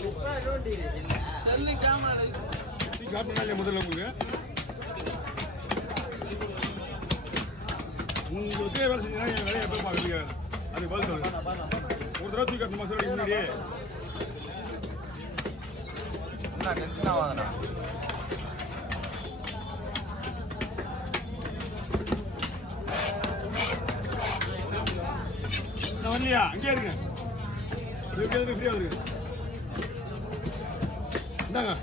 Cell camera காட்டினாலே முதல்ல உங்களுக்கு வேலை செஞ்சீங்கன்னா என் வேலையை எப்போ பார்க்குறீங்க அது பதில் சொல்லுங்க. ஒரு தடவை தூக்கி கட்டணுமா சொல்லி முன்னாடியே டென்ஷன் ஆகாதண்ணா. நான் வரலையா அங்கேயே இருக்கு ஃப்ரீயா இருக்கு இந்தாங்க.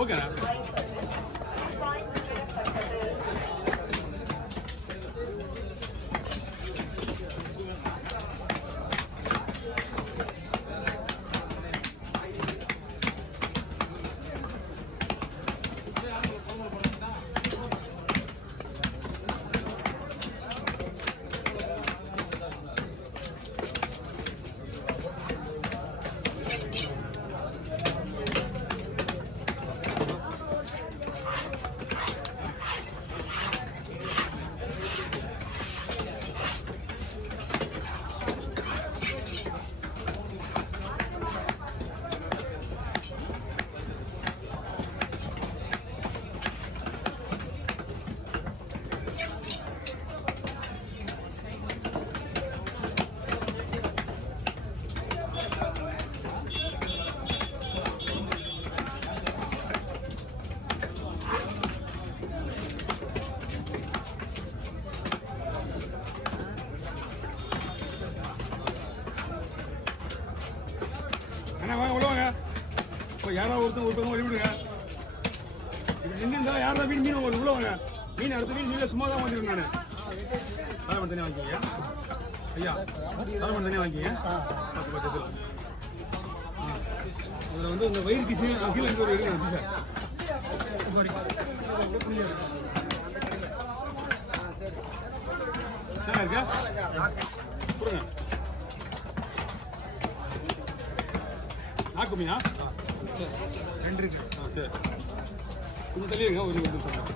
ஓகேண்ணா வாங்க விடுவாங்க. இப்போ யாராவது ஒருத்தர் ஒரு பக்கம் வழி விடுங்க. இப்படி நின்று இருந்தாலும் யாராவது மீன் விடுவாங்க. மீன் அடுத்த மீன் சும்மா தான் வந்துடும். நான் அதை தனியாக வாங்கிக்கிங்க ஐயா, அதை தனியாக வாங்கிக்கிங்க. 10 இதில் அதில் வந்து இந்த வயிறு பீஸு கீழே இருந்து ஒரு இருக்கு பீஸை சாரி சார் இருக்கா கொடுங்க. நாக்குமியா சரி 2 இருக்கு. சரி கொஞ்சம் தள்ளி இருங்க. ஒரு சொல்கிறேன்.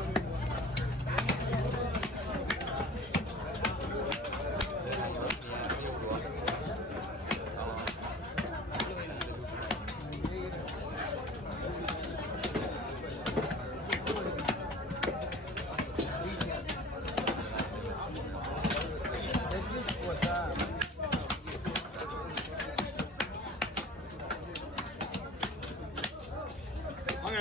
வாங்க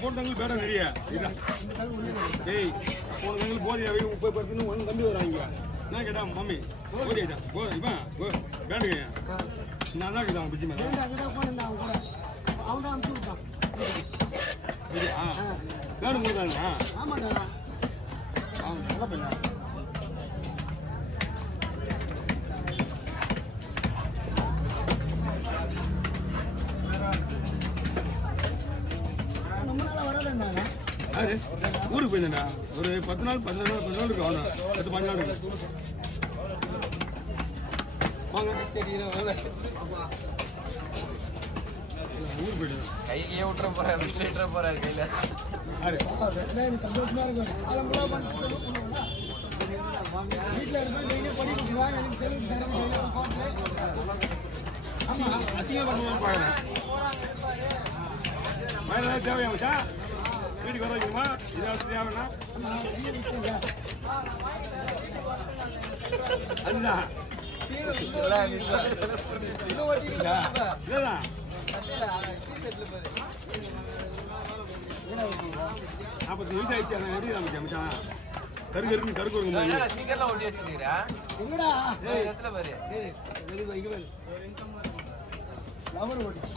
போனவங்களுக்கு பேட நிறைய டேய் போனவங்களுக்கு போதியா 30% ஒன்று தம்பி வராங்க. நான் கேட்டா மம்மி போதியா இவன் பேண்டுங்க நான் தான் கேட்டான் பிஜி மேலே பேடு போதாங்கண்ணா. ஆமாண்டா நல்ல பையனா. ஊருக்கு போயிருந்தேன்டா ஒரு 10 நாள் 15 நாள் 10 நாள் இருக்கு. அவ்வளோ 10-15 நாள் இருக்கு. வாங்க ஊருக்கு போயிட்டு கையிலேயே விட்டுற போறாரு, ஸ்ட்ரைட்டா போறாரு கையில. சந்தோஷமா இருக்கும். வீட்டில் இருப்பேன் டெய்லியே படி கொடுக்குவாங்க. எனக்கு செலவுக்கு சரக்கு அதிகம் பண்ணுவோம் பாருங்க. வேற ஏதாவது தேவையாச்சா வீட்டுக்கு வர வைக்கணுமா? ஏதாவது தேவைன்னா அதுதான் இல்லதான் 40 வயசு ஆயிடுச்சு. எப்படி நமக்கு அமைச்சான் கருக்கு ஸ்டிக்கர்லாம் ஒட்டி வச்சிருக்கீங்களா? எங்கடா எத்தனை பேரு லவர் ஓடிச்சு.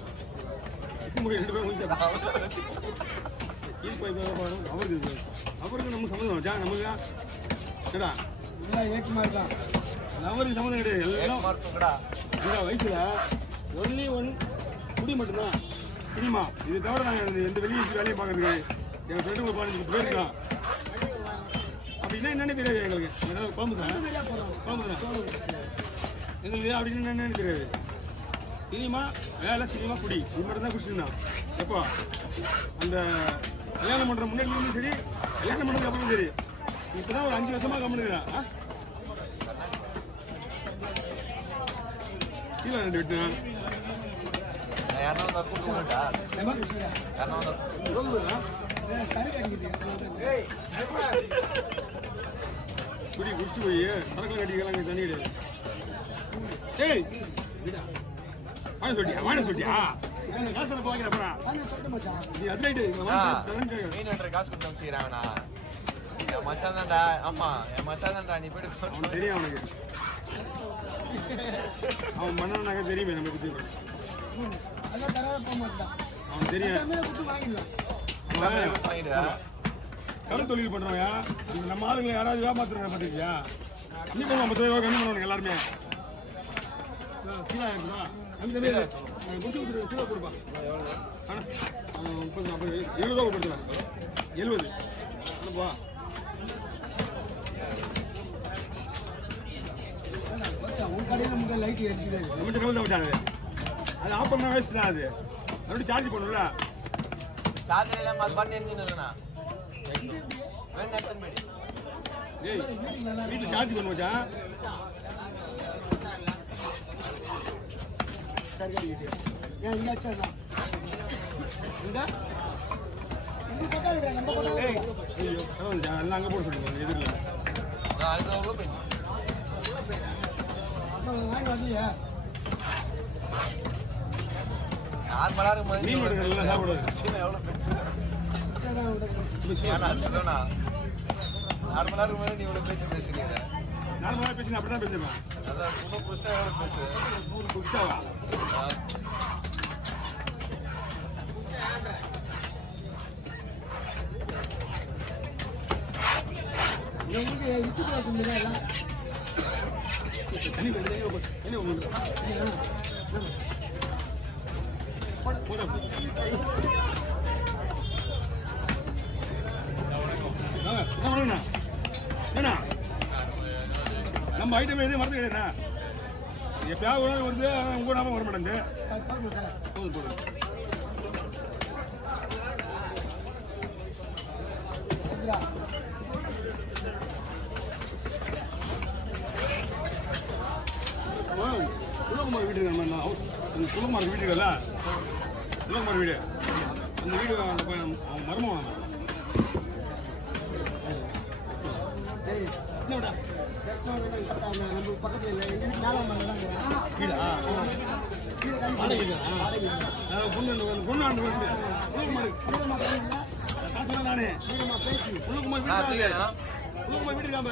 அவருக்கு நம்ம சம்மந்தம் வச்சா நமக்கு ஏடா எல்லாம் ஏக்குமார் தான். லவருக்கு சம்மந்தம் கிடையாது எல்லாம் மார்க் தூக்குடா. இந்த வயசுல ஒன்லி ஒன் குடி மட்டும்தான் சினிமா. இது தவிர நாங்கள் எந்த வெளியே வேலையும் பார்க்கறதுக்கு எங்கள் ஃப்ரெண்டு ஒரு 15 போயிருக்கோம். அப்படின்னா என்னன்னு தெரியாது எங்களுக்கு. குழம்பு தான் எங்களுக்கு அப்படின்னு என்னன்னு தெரியாது. சினிமா வேலை, சினிமா குடி, இது மட்டும் தான் குடிச்சிருந்தோம். எப்போ அந்த கல்யாணம் பண்ணுற முன்னாடியும் சரி, கல்யாணம் பண்ணுறதுக்கு அப்புறம் சரி. இப்போதான் ஒரு 5 வருஷமா கம்முனுக்குறேன். கீழே 2 விட்டுனா யாருன்னா வந்தா கூப்பிட்டு போங்கடா. யாருன்னா வந்தா சரி அடிக்குது. குடி குடிச்சு போய் சரக்கு கட்டிக்கலாம் இங்கே தண்ணி கிடையாது. ஏய் வாங்க சொல்லிட்டியா காசு வாங்கிற அப்புறம் சொல்லிட்டு மச்சான். நீ அது ரைட்டு மீன் வெட்டுற காசு கொடுத்து வச்சுக்கிறாங்கண்ணா. என் மச்சான் தான்டா. ஆமா என் மச்சான் தான்டா. நீ போயிட்டு அவனுக்கு தெரியும். அவனுக்கு அவன் மன்னனாக தெரியுமே நம்ம பற்றி. அதெல்லாம் தராத போக மாட்டான். அவனுக்கு தெரியும். தமிழை கொடுத்து வாங்கிடலாம். வாங்கிடுவா. கடை தொழில் பண்றவயா நம்ம ஆளுங்களை யாராவது ஏமாத்துறாங்க பார்த்துக்கியா? இன்னும் 50 ரூபா கம்மி பண்ணுவாங்க எல்லாருமே. கீழே இருக்குதா அந்த கொடுத்து கீழே கொடுப்பா. 30 40 70 ரூபா கொடுத்துருவேன். 70 அனுப்பா. உன் கடையில் முன்னாடி லைட் எரிக்கிறது. நம்மகிட்ட கலந்து விட்டாங்க. அது ஆஃப் பண்ண வேஸ்ட் தான். அது மறுபடியும் சார்ஜ் பண்ணும்ல. சார்ஜ் இல்லாம அது பண்ணி எரிஞ்சுன்னு வேணும் எத்தனை பேடி. ஏய் வீட்டில் சார்ஜ் பண்ண வச்சான். சரி அடிக்குது. ஏன் இங்கே வச்சாதான் இந்த இங்கே கொட்டா இருக்கிறேன். நம்ம கொட்டா ஐயோ எல்லாம் அங்கே போட சொல்லுவாங்க எதிரில். அதுக்கு எவ்வளோ பேச்சு வாங்கி வந்தியா? நார்மலா இருக்கும்போது மீன் எடுக்கிறதுல சாப்பிடாது. எவ்வளோ பேச்சு சரி சொல்லணா. நார்மலா இருக்கும்போது நீ இவ்வளோ பேச்சு பேசுறீங்க. நார்மலாக பேசி அப்படி தான் பேசுவேன். அதான் இன்னும் புதுசா எவ்வளோ பேசு. குடிச்சாவா உங்களுக்கு இருக்கு சொல்லுங்க எல்லாம். தண்ணி என்ன உங்களுக்கு போட என்ன பண்ணுங்கண்ணா? ஏண்ணா நம்ம ஐட்டம் எதுவும் மறந்து கிடையாதுண்ணா. எப்பயாவது வந்து உங்க நாம வர மாட்டேங்குது. சார் பாருங்க சார். போதும் போதும். சரிங்களா? குலகுமார் வீடு நம்ம குலகுமார் வீடு இருக்குல்ல, குலகுமார் வீடு அந்த வீடு அவன் மருமகன். என்னடா நம்ம பக்கத்தில் இல்லை. எங்கள் வீட்டு மேலே வீடா பொண்ணு ஆண்டு வந்து குலகுமார் நானே பேசி குலகுமார் வீடு குலகுமார் வீடு இருக்கான்.